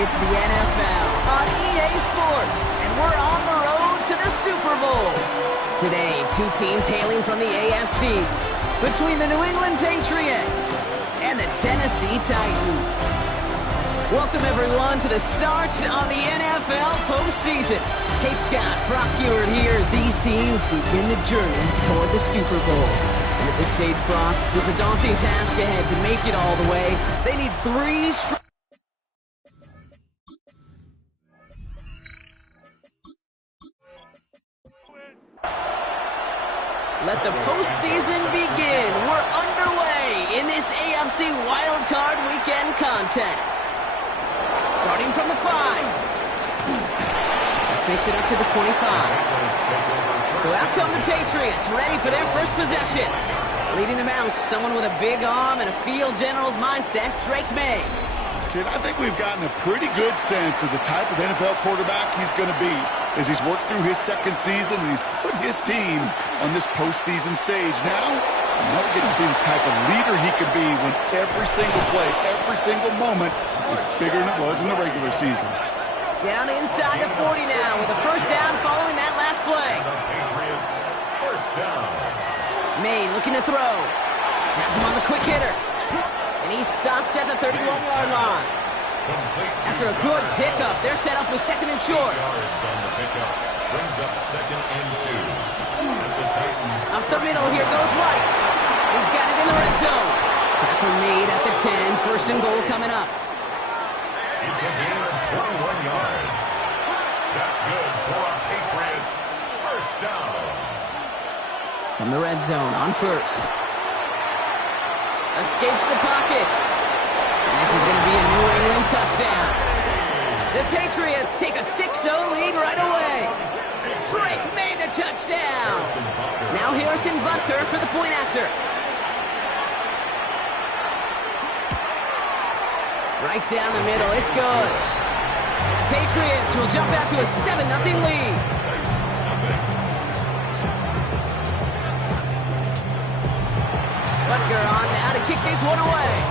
It's the NFL on EA Sports, and we're on the road to the Super Bowl. Today, two teams hailing from the AFC, between the New England Patriots and the Tennessee Titans. Welcome, everyone, to the start on the NFL postseason. Kate Scott, Brock Hewitt here as these teams begin the journey toward the Super Bowl. And at this stage, Brock, it's a daunting task ahead to make it all the way. They need three straight. Let the postseason begin. We're underway in this AFC Wildcard weekend contest. Starting from the 5. This makes it up to the 25. So out come the Patriots, ready for their first possession. Leading them out, someone with a big arm and a field general's mindset, Drake May. Kid, I think we've gotten a pretty good sense of the type of NFL quarterback he's going to be as he's worked through his second season and he's put his team on this postseason stage. Now we get to see the type of leader he can be when every single play, every single moment is bigger than it was in the regular season. Down inside the 40 now with a first down following that last play. Patriots, first down. May looking to throw. Has him on the quick hitter. And he's stopped at the 31-yard line. After a good pickup, they're set up with second and short. Yards on the pickup brings up second and 2. And the Titans up the middle, here goes White. He's got it in the red zone. Tackle made at the 10, first and goal coming up. It's a gain of 21 yards. That's good for our Patriots. First down. From the red zone on first. Escapes the pocket. And this is going to be a New England touchdown. The Patriots take a 6-0 lead right away. Drake made the touchdown. Now Harrison Butker for the point after. Right down the middle, it's good. And the Patriots will jump out to a 7-0 lead. Butker on now to kick this one away.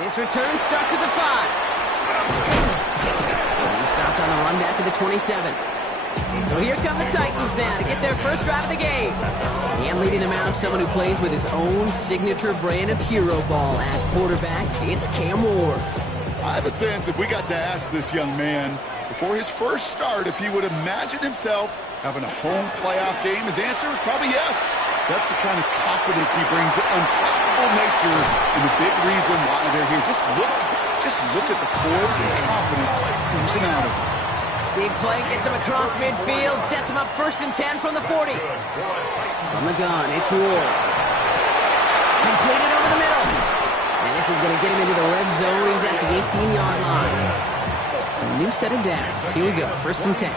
This return starts at the 5. He stopped on the run back to the 27. So here come the Titans now to get their first drive of the game. And leading them out, someone who plays with his own signature brand of hero ball at quarterback. It's Cam Ward. I have a sense if we got to ask this young man before his first start if he would imagine himself having a home playoff game, his answer was probably yes. That's the kind of confidence he brings, the unflappable nature, and the big reason why they're here. Just look at the poise and confidence oozing out of him. Big play gets him across midfield, sets him up first and 10 from the 40. From the gun, it's Ward. Completed over the middle. And this is going to get him into the red zone. He's at the 18-yard line. So a new set of downs. Here we go, first and 10.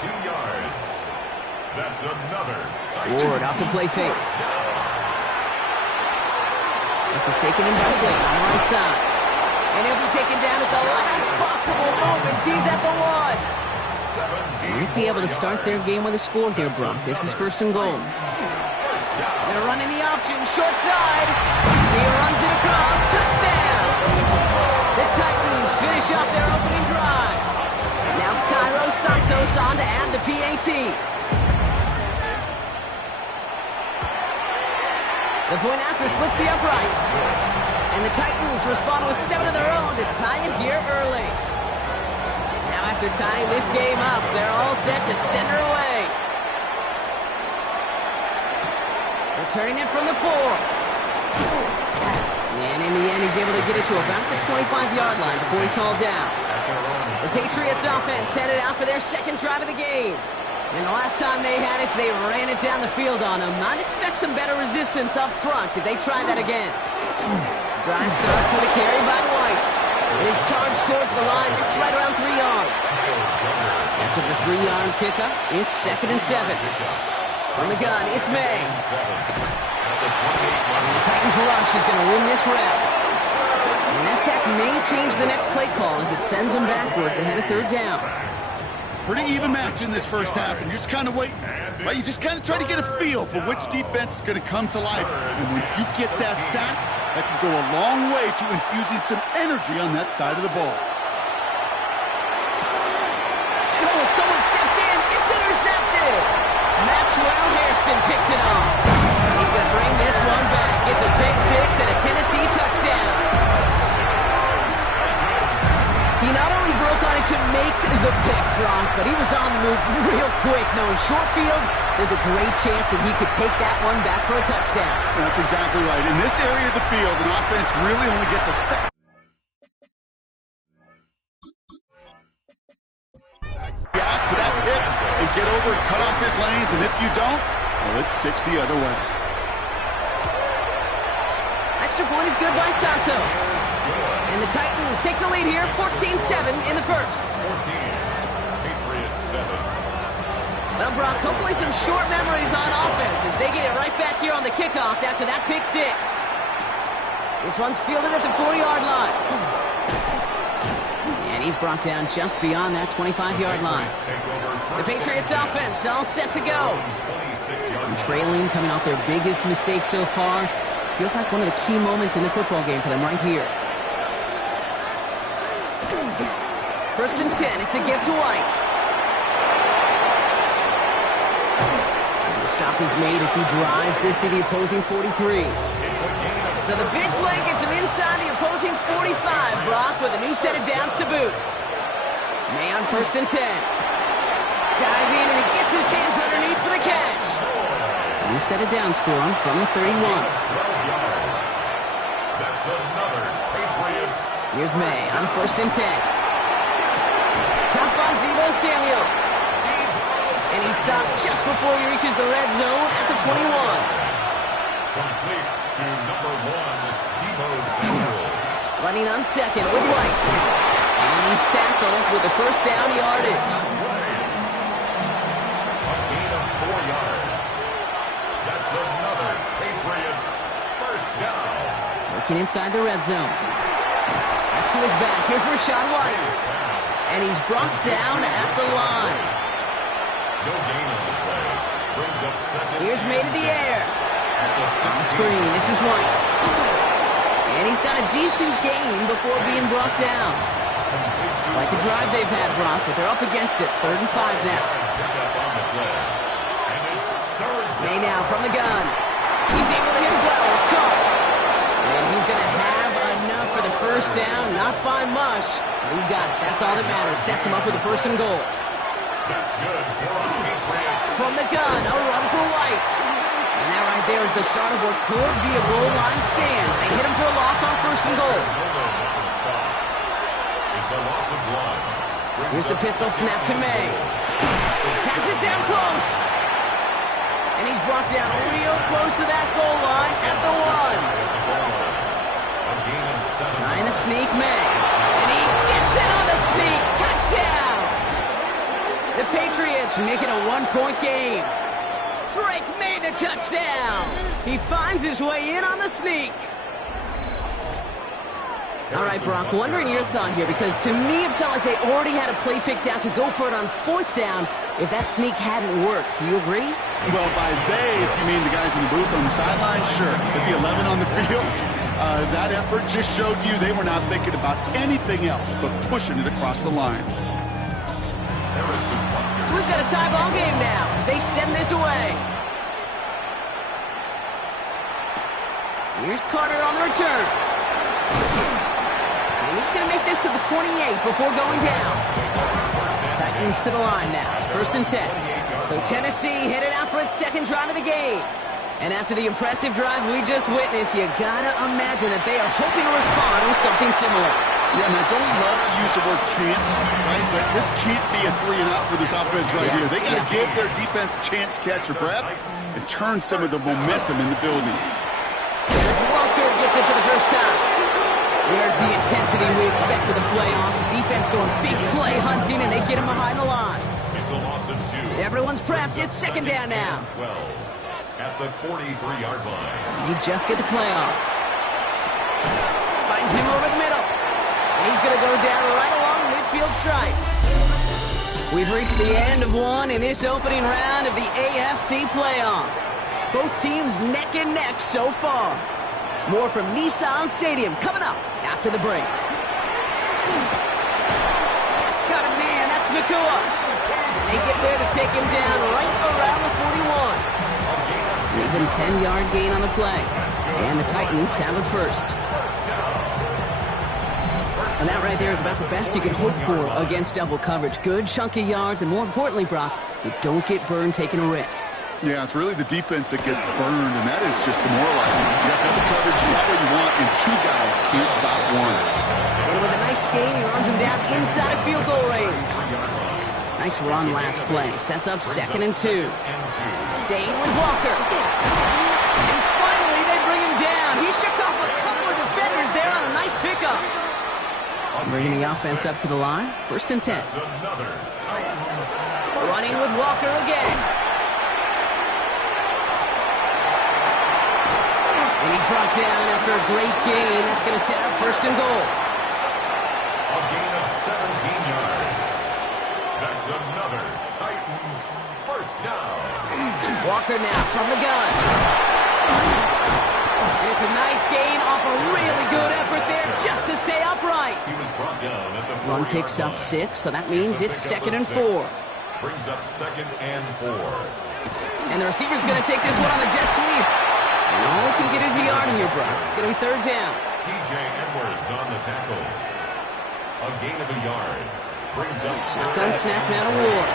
That's another Ward off the play fake. This is taken in by Slade on the right side. And he'll be taken down at the last possible moment. He's at the 1. Might be able to start their game with a score here, Brock. This is first and goal. They're running the option, short side. He runs it across, touchdown. The Titans finish off their opening drive. Now Cairo Santos on to add the PAT. The point after splits the uprights. And the Titans respond with 7 of their own to tie it here early. Now after tying this game up, they're all set to send her away. Returning it from the 4. And in the end, he's able to get it to about the 25-yard line before he's hauled down. The Patriots offense headed out for their second drive of the game. And the last time they had it, they ran it down the field on them. I'd expect some better resistance up front if they try that again. Drive starts with a carry by White. His charge towards the line, that's right around 3 yards. After the 3-yard pickup, it's second and 7. From the gun, it's May. And the Titans rush is going to win this rep. And that sack may change the next play call as it sends them backwards ahead of third down. Pretty even match in this first half, and you're just kind of waiting. Right? You just kind of try to get a feel for which defense is going to come to life. And when you get that sack, That can go a long way to infusing some energy on that side of the ball. And oh, someone stepped in. It's intercepted. Maxwell Hairston picks it off. He's going to bring this one back. It's a pick six and a Tennessee touchdown. He not only broke on it to make the pick, Brock, but he was on the move real quick. Knowing short field, there's a great chance that he could take that one back for a touchdown. That's exactly right. In this area of the field, an offense really only gets a step. Out to that pick and get over and cut off his lanes, and if you don't, well, it's 6 the other way. Extra point is good by Santos. And the Titans take the lead here, 14-7 in the first. 14, Patriots 7. Well, Brock, hopefully some short memories on offense as they get it right back here on the kickoff after that pick six. This one's fielded at the 4-yard line. And he's brought down just beyond that 25-yard line. The Patriots offense all set to go. And trailing, coming off their biggest mistake so far. Feels like one of the key moments in the football game for them right here. First and 10, it's a give to White. And the stop is made as he drives this to the opposing 43. So the big play gets him inside the opposing 45, Brock, with a new set of downs to boot. May on first and 10. Dive in, and he gets his hands underneath for the catch. New set of downs for him from the 31. 12 yards. That's another Patriots. Here's May on first and 10. Count on Deebo Samuel. And he stopped just before he reaches the red zone at the 21. Complete to number 1, Deebo Samuel. Running on second with White. And he's tackled with the first down yardage. A gain of 4 yards. That's another Patriots first down. Working inside the red zone. That's to his back. Here's Rachaad White. And he's brought down at the line. No gain on the play. Brings up second. Here's May to the air. On the screen, this is White. And he's got a decent gain before being brought down. Like the drive they've had, Brock, but they're up against it. 3rd and 5 now. May now from the gun. He's able to hit Flowers. Caught. And he's going to have enough for the first down. Not by much. But he got it. That's all that matters. Sets him up with a 1st and goal. That's good for the Patriots. From the gun, a run for White. And that right there is the start of what could be a goal line stand. They hit him for a loss on 1st and goal. It's a loss of 1. Here's the pistol snap to May. Has it down close. And he's brought down real close to that goal line at the 1. Trying to sneak May. And he gets it on the sneak. Touchdown. The Patriots make it a 1-point game. Drake made the touchdown. He finds his way in on the sneak. All right, Brock, wondering your thought here, because to me it felt like they already had a play picked out to go for it on 4th down if that sneak hadn't worked. Do you agree? Well, by they, if you mean the guys in the booth on the sideline, sure. But the 11 on the field, that effort just showed you they were not thinking about anything else but pushing it across the line. So we've got a tie ball game now as they send this away. Here's Carter on the return. And he's going to make this to the 28 before going down. Titans to the line now. 1st and 10. So Tennessee headed out for its 2nd drive of the game. And after the impressive drive we just witnessed, you got to imagine that they are hoping to respond with something similar. Yeah, and I don't love to use the word can't, right? But this can't be a 3-and-out for this offense right here. They got to give their defense a chance to catch their breath and turn some of the momentum in the building. Wildcard gets it for the first time. There's the intensity we expect of the playoffs. The defense going big play hunting, and they get him behind the line. It's a loss of 2. Everyone's prepped. It's 2nd down now. 12 at the 43-yard line. You just get the playoff. Finds him over the middle. And he's going to go down right along the midfield stripe. We've reached the end of one in this opening round of the AFC playoffs. Both teams neck and neck so far. More from Nissan Stadium coming up after the break. Got a man, that's Nakua. And they get there to take him down right around the 41. Even 10-yard gain on the play. And the Titans have it first. And that right there is about the best you can hope for against double coverage. Good chunky yards, and more importantly, Brock, you don't get burned taking a risk. Yeah, it's really the defense that gets burned, and that is just demoralizing. You got double coverage, you got what you want, and two guys can't stop one. And with a nice gain, he runs him down inside of field goal range. Nice run last play. Sets up 2nd and 2. Staying with Walker. And finally, they bring him down. He shook off a couple of defenders there on a nice pickup. Bringing the offense up to the line. 1st and 10. Running with Walker again. And he's brought down after a great gain. That's going to set up 1st and goal. A gain of 17 yards. That's another Titans 1st down. Walker now from the gun. And it's a nice gain off a really good effort there just to stay upright. He was brought down at the Run picks up 6, so that means it's 2nd and 4. Brings up 2nd and 4. And the receiver's going to take this one on the jet sweep. And all he can get is a yard in here, bro. It's going to be 3rd down. TJ Edwards on the tackle. A gain of a yard. Brings up Shotgun snap now to Ward.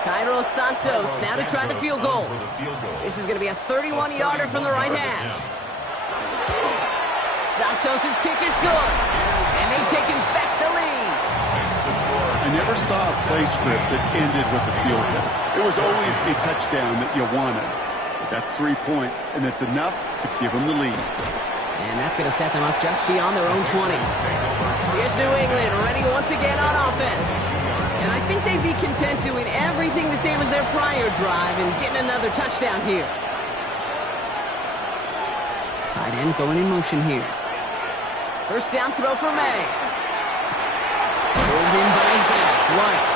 Cairo Santos now to try the field goal. This is going to be a 31-yarder from the right hash. Santos' kick is good. And they've taken back the lead. I never saw a play script that ended with a field goal. It was always a touchdown that you wanted. But that's 3 points, and it's enough to give them the lead. And that's going to set them up just beyond their own 20. Here's New England ready once again on offense. And I think they'd be content doing everything the same as their prior drive and getting another touchdown here. Tight end going in motion here. 1st down throw for May. Pulled in by his back, White.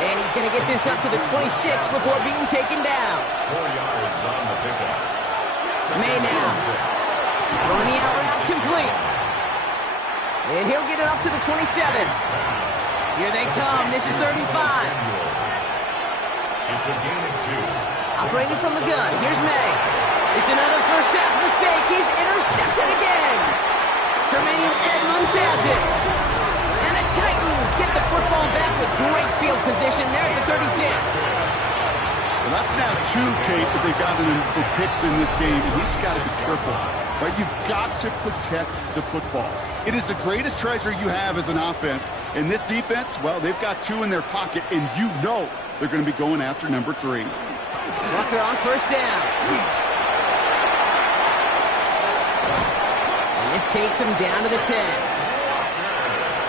And he's going to get this up to the 26 before being taken down. 4 yards on the pickup. May now. Throwing the out route complete. And he'll get it up to the 27. Here they come. This is 35. It's a gain of 2. Operating from the gun. Here's May. It's another first half mistake. He's intercepted again. Tremaine Edmonds has it. And the Titans get the football back with great field position there at the 36. Well, that's now 2, Kate, that they've gotten for picks in this game, and he's got to be careful. Right? You've got to protect the football. It is the greatest treasure you have as an offense. And this defense, well, they've got 2 in their pocket, and you know they're going to be going after number 3. Walker on 1st down. And this takes him down to the 10.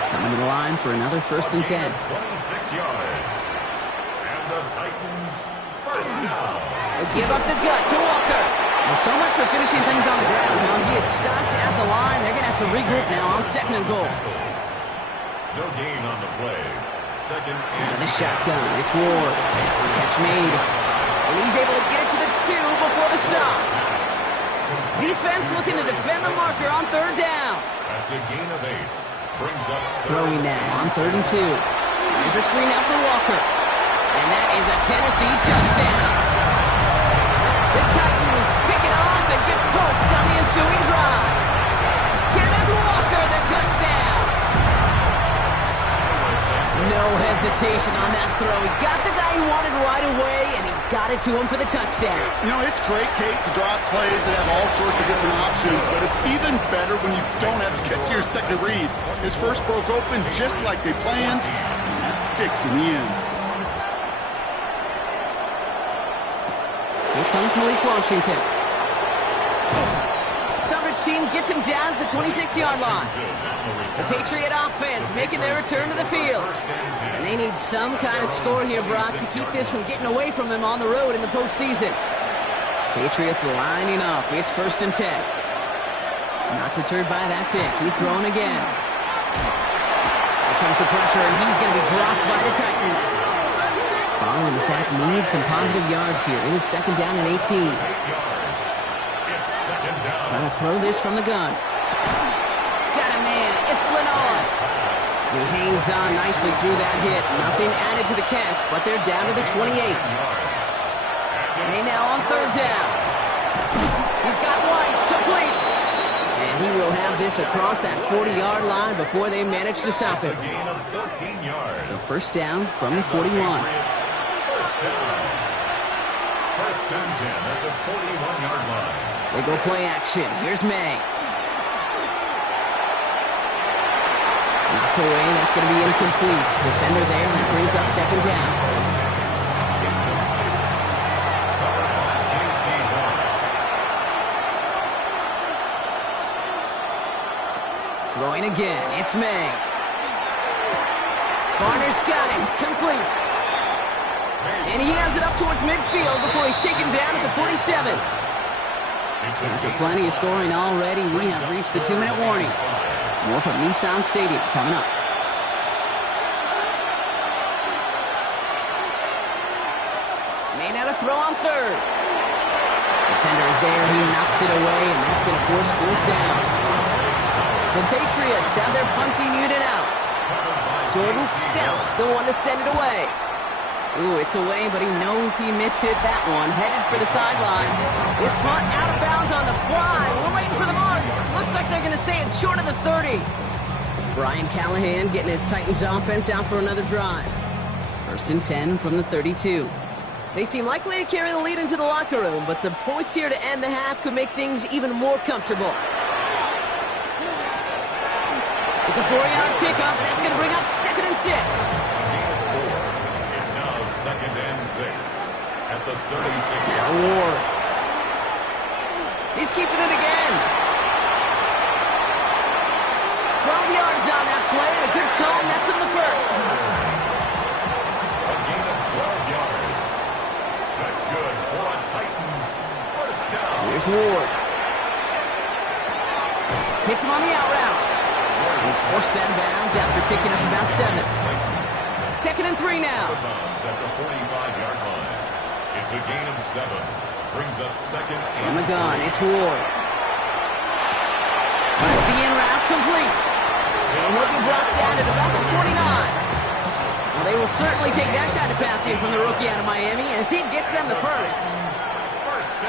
Coming to the line for another 1st and 10. 26 yards. And the Titans 1st down. They give up the gut to Walker. Well, so much for finishing things on the ground. Now he is stopped at the line. They're going to have to regroup now on 2nd and goal. No gain on the play. 2nd Out of and the shotgun. It's Ward. Catch made. And he's able to get it to the 2 before the stop. Defense looking to defend the marker on 3rd down. that's a gain of 8. Brings up Throwing now on 3rd and 2. There's a screen out for Walker. And that is a Tennessee touchdown. The Titans pick it off and get points on the ensuing drive. Kenneth Walker, the touchdown. No hesitation on that throw. He got the guy he wanted right away, and he got it to him for the touchdown. You know, it's great, Kate, to draw up plays that have all sorts of different options, but it's even better when you don't have to get to your second read. His first broke open just like they planned, and that's 6 in the end. Here comes Malik Washington. Coverage team gets him down at the 26-yard line. The Patriot offense making their return to the field. And they need some kind of score here, Brock, to keep this from getting away from them on the road in the postseason. Patriots lining up. It's 1st and 10. Not deterred by that pick. He's throwing again. Here comes the pressure, and he's going to be dropped by the Titans. Following the sack needs some positive yards here. It is 2nd down and 18. Trying to throw this from the gun. Got a man. It's Glennon. He hangs on nicely through that hit. Nothing added to the catch, but they're down to the 28. Hey, now on 3rd down. He's got White. Complete. And he will have this across that 40-yard line before they manage to stop him. So 1st down from the 41. First and 10 at the 41-yard line. They go play action. Here's May. Knocked away. That's going to be incomplete. Defender there. That brings up 2nd down. Throwing again. It's May. Barner's got it. It's complete. And he has it up towards midfield before he's taken down at the 47. So after plenty of scoring already, we have reached the 2-minute warning. More from Nissan Stadium coming up. May now to throw on 3rd. Defender is there. He knocks it away, and that's going to force 4th down. The Patriots have their punting unit out. Jordan Stout's the one to send it away. Ooh, it's away, but he knows he mishit that one. Headed for the sideline. This punt out of bounds on the fly. We're waiting for the mark. Looks like they're going to say it's short of the 30. Brian Callahan getting his Titans offense out for another drive. 1st and 10 from the 32. They seem likely to carry the lead into the locker room, but some points here to end the half could make things even more comfortable. It's a 4-yard pickup, and that's going to bring up 2nd and 6. It's now 2nd and 6 at the 36-yard line. Ward. He's keeping it again. 12 yards on that play, and a good call, and that's in the 1st. A gain of 12 yards. That's good for a Titans 1st down. Here's Ward. Hits him on the out route. He's forced that bounds after kicking up about 7. 2nd and 3 now. At the 45-yard line. It's a gain of 7. Brings up 2nd and On the gun, it's Ward. That's the in route complete. And he'll be brought down at about the 29. Well, they will certainly take that kind of passing from the rookie out of Miami as he gets them the 1st.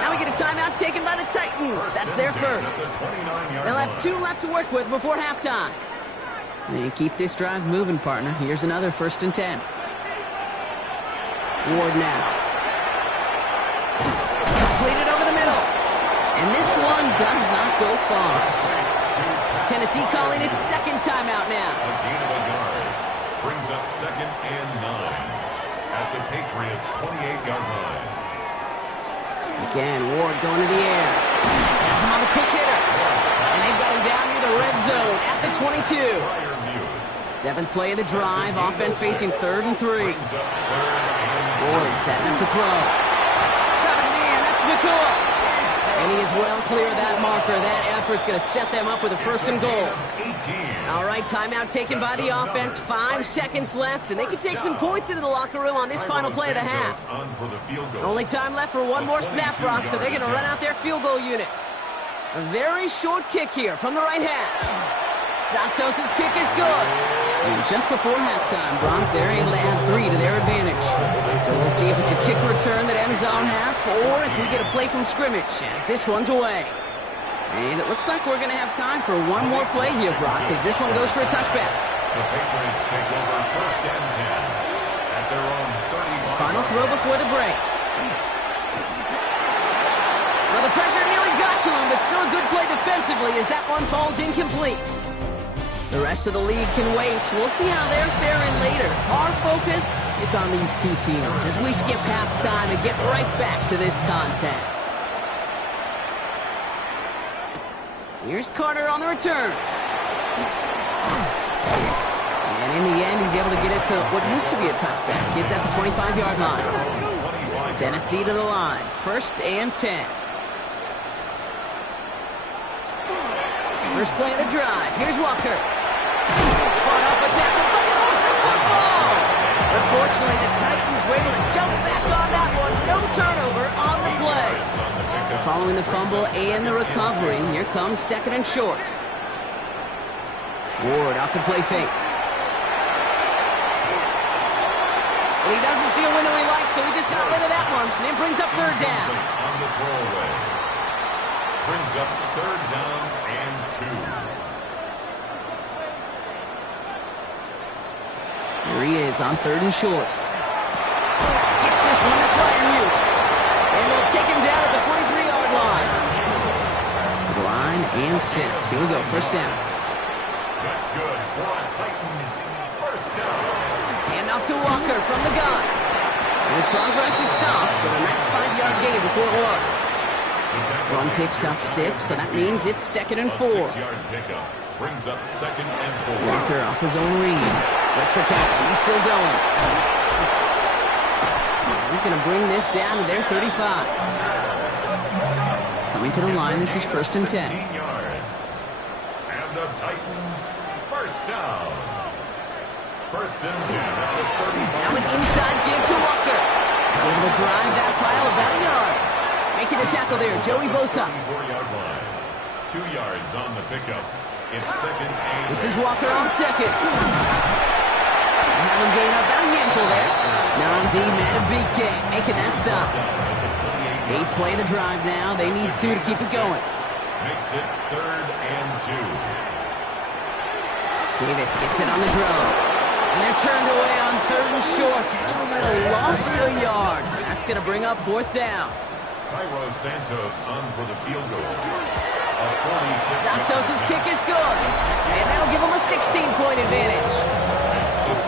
Now we get a timeout taken by the Titans. That's their 1st. They'll have 2 left to work with before halftime. And keep this drive moving, partner. Here's another 1st and 10. Ward now. Completed over the middle. And this one does not go far. Tennessee calling its 2nd timeout now. A gain of a yard. Brings up 2nd and 9 at the Patriots' 28-yard line. Again, Ward going to the air. That's him on the quick hitter. And they've got him down near the red zone at the 22. 7th play of the drive. Offense facing 3rd and 3. Ward setting up to throw. Got a man. That's Nakua. And he is well clear of that marker. That effort's going to set them up with a 1st and goal. All right, timeout taken by the offense. 5 seconds left, and they can take some points into the locker room on this final play of the half. Only time left for one more snap, Brock, so they're going to run out their field goal unit. A very short kick here from the right half. Santos' kick is good. And just before halftime, Brock, they're able to add 3 to their advantage. So we'll see if it's a kick return that ends on half, or if we get a play from scrimmage, as this one's away. And it looks like we're going to have time for one more play here, Brock, as this one goes for a touchback. The Patriots take over 1st and 10 at their own 31. Final throw before the break. Well, the pressure nearly got to him, but still a good play defensively as that one falls incomplete. The rest of the league can wait. We'll see how they're faring later. Our focus, it's on these 2 teams as we skip halftime and get right back to this contest. Here's Carter on the return. And in the end, he's able to get it to what used to be a touchback. It's at the 25-yard line. Tennessee to the line. 1st and 10. First play of the drive. Here's Walker. Fought off a tackle, but he lost the football. The Unfortunately, the Titans were able to jump back on that one. No turnover on the play. So following the fumble and the recovery, here comes second and short. Ward off the play fake. But he doesn't see a window he likes, so he just got rid of that one. And it brings up third down. On the throwaway. Brings up third down and 2. Here he is on third and short. Gets this one to Fryermuth. And they'll take him down at the 43-yard line. To the line and set. Here we go, first down. That's good for a Titans first down. Hand off to Walker from the gun. His progress is stopped, but a nice 5-yard gain before it was. Run picks up 6, so that means it's second and 4. 6-yard pickup brings up second and 4. Walker off his own read. Breaks the tackle. He's still going. He's going to bring this down to their 35. Coming to the line, this is first and 10. 16 yards. And the Titans first down. First and 10 at the 30. Now an inside give to Walker. He's able to drive that pile about a yard. Making the tackle there, Joey Bosa. 4-yard line. 2 yards on the pickup. It's second and... This is Walker on second. Have him gain up about a handful there. Now on D, Matabike making that stop. 8th play of the drive now. They need 2 to keep it going. Makes it third and 2. Davis gets it on the draw. And they're turned away on third and short. Actually might have lost a yard. That's going to bring up fourth down. Cairo Santos on for the field goal. Santos' kick is good. And that'll give him a 16-point advantage.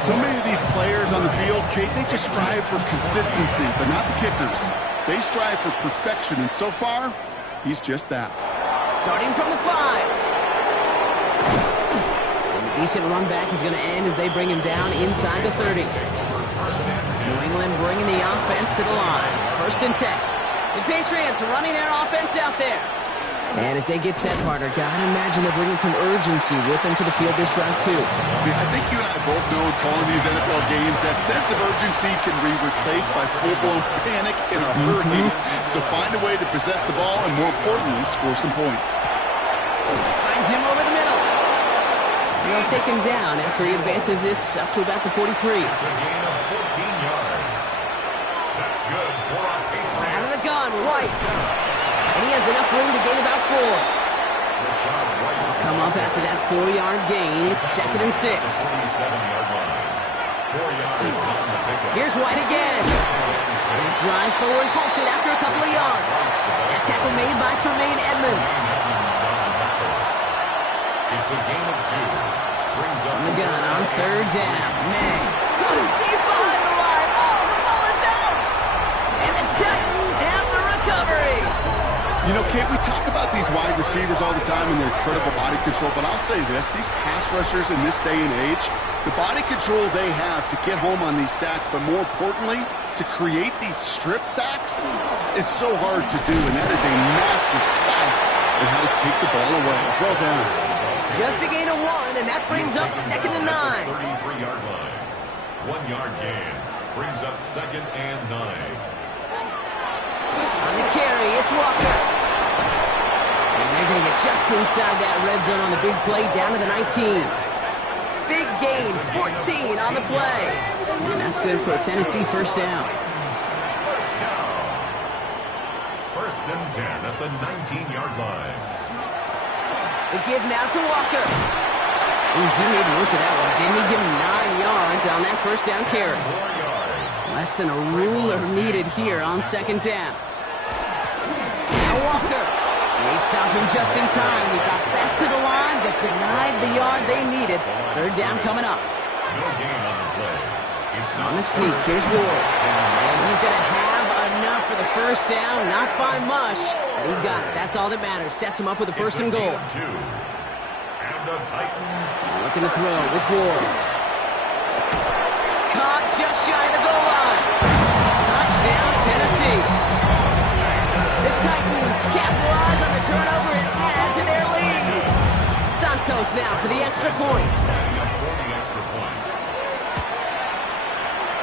So many of these players on the field, Kate, they just strive for consistency, but not the kickers. They strive for perfection, and so far, he's just that. Starting from the 5. And a decent run back is going to end as they bring him down inside the 30. New England bringing the offense to the line. First and 10. The Patriots running their offense out there. And as they get set, partner, gotta imagine they're bringing some urgency with them to the field this round, too. I think you and I both know in calling these NFL games, that sense of urgency can be replaced by full-blown panic in a hurry. So find a way to possess the ball and, more importantly, score some points. Finds him over the middle. And they'll take him down after he advances this up to about the 43. It's a gain of 14 yards. That's good for a Patriots. Out of the gun, White. And he has enough room to gain about 4. They'll come up after that 4-yard gain. It's second and 6. 47-yard line. 4 yards on the pickup. Here's White again. His drive forward halted after a couple of yards. That tackle made by Tremaine Edmonds. It's a gain of 2. Brings up On the gun on third down. May. Going deep behind the line. Oh, the ball is out. And the Titans have the recovery. You know, Kate, we talk about these wide receivers all the time and their incredible body control, but I'll say this, these pass rushers in this day and age, the body control they have to get home on these sacks, but more importantly, to create these strip sacks is so hard to do, and that is a master's class in how to take the ball away. Well done. Just a gain of 1, and that brings up second and 9. 33-yard line. 1-yard gain. Brings up second and 9. On the carry, it's Walker. And they're going to get just inside that red zone on the big play, down to the 19. Big gain, 14 on the play. And that's good for a Tennessee first down. First down. First and 10 at the 19-yard line. The give now to Walker. Ooh, he made most of that one, didn't he? Give him 9 yards on that first down carry. 4 yards. Less than a ruler needed here on second down. Now Walker. They stopped him just in time. He got back to the line, but denied the yard they needed. Third down coming up. No gain on the play. It's On the sneak, here's Ward. And he's going to have enough for the first down. Not by much, but he got it. That's all that matters. Sets him up with a first and goal. It's a gain of 2. And the Titans Looking to throw with Ward. Caught just shy of the goal line. Touchdown, Tennessee. The Titans capitalize on the turnover and add to their lead. Santos now for the extra point.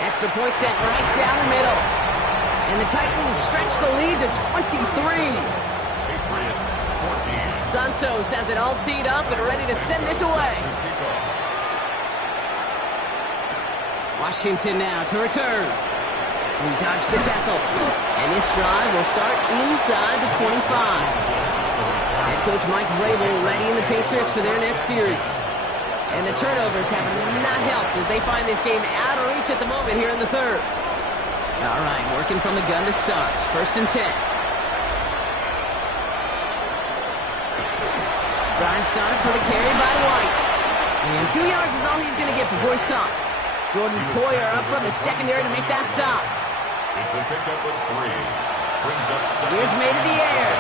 Extra point sent right down the middle. And the Titans stretch the lead to 23. Patriots 14. Santos has it all teed up and ready to send this away. Washington now to return. He dodged the tackle. And this drive will start inside the 25. Head coach Mike Vrabel readying the Patriots for their next series. And the turnovers have not helped as they find this game out of reach at the moment here in the third. All right, working from the gun to start. 1st and 10. Drive starts with a carry by White. And 2 yards is all he's going to get before he's caught. Jordan Poyer up from the secondary to make that stop. It's a pickup of 3. Brings up 7. Here's made in the air.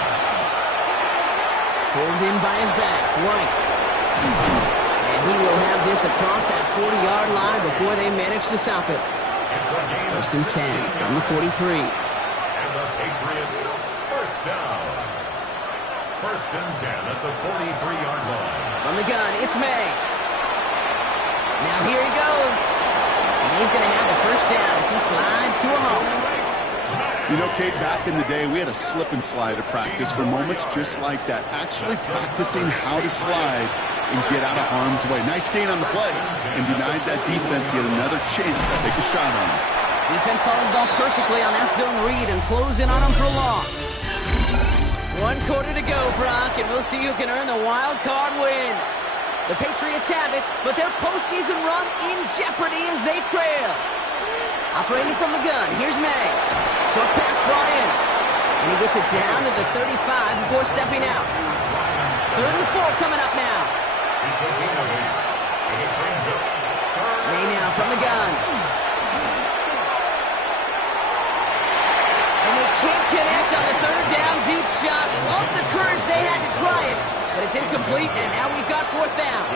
Pulled in by his back. White. And he will have this across that 40-yard line before they manage to stop it. It's a gain of 1st and 10 from the 43. And the Patriots first down. 1st and 10 at the 43-yard line. From the gun, it's May. Now here he goes. And he's going to have the first down as he slides to a home. You know, Kate, back in the day, we had a slip and slide at practice for moments just like that. Actually practicing how to slide and get out of harm's way. Nice gain on the play and denied that defense yet another chance to take a shot on him. Defense followed the ball perfectly on that zone read and close in on him for a loss. 1 quarter to go, Brock, and we'll see who can earn the wild card win. The Patriots have it, but their postseason run in jeopardy as they trail. Operating from the gun, here's May. Short pass brought in. And he gets it down to the 35 before stepping out. 3rd and 4 coming up now. It's a gain of 8. And it brings up 3rd. May now from the gun. And they can't connect on the 3rd down deep shot. Love the courage they had to try it. But it's incomplete, and now we've got 4th down.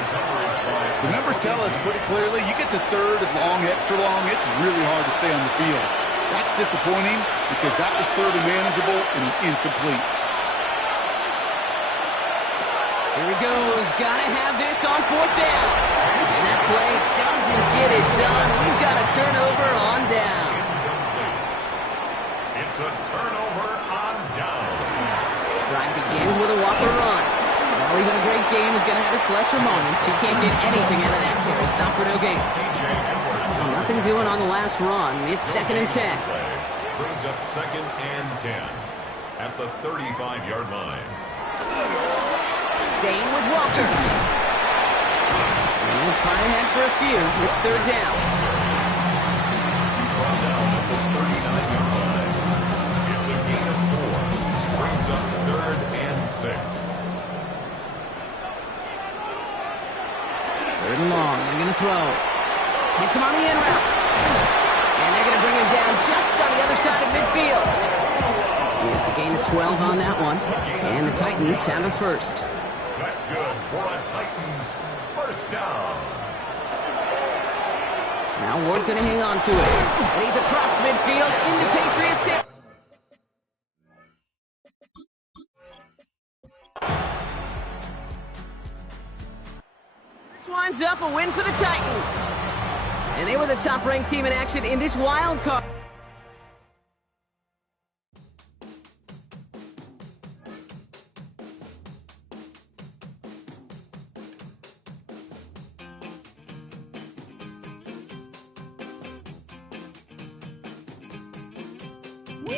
The numbers tell us pretty clearly, you get to 3rd and long, extra long, it's really hard to stay on the field. That's disappointing because that was 3rd and manageable and incomplete. Here he goes. Gotta have this on 4th down. And that play doesn't get it done. We've got a turnover on down. It's a turnover on down. Drive begins with a Walker run. Well, even a great game is going to have its lesser moments. You can't get anything out of that carry. Stop for no gain. Nothing doing on the last run. It's 2nd and 10. Brings up 2nd and 10 at the 35-yard line. Staying with Walker. And they'll fire ahead for a few. It's 3rd down. He's brought down at the 39-yard line. It's a gain of 4. Brings up 3rd and 6. 3rd and long. They're going to throw. Hits him on the in route. And they're going to bring him down just on the other side of midfield. And it's a gain of 12 on that one. And the Titans have a first. That's good for a Titans first down. Now Ward's going to hang on to it. And he's across midfield into Patriots. This winds up a win for the Titans. And they were the top-ranked team in action in this wild card. We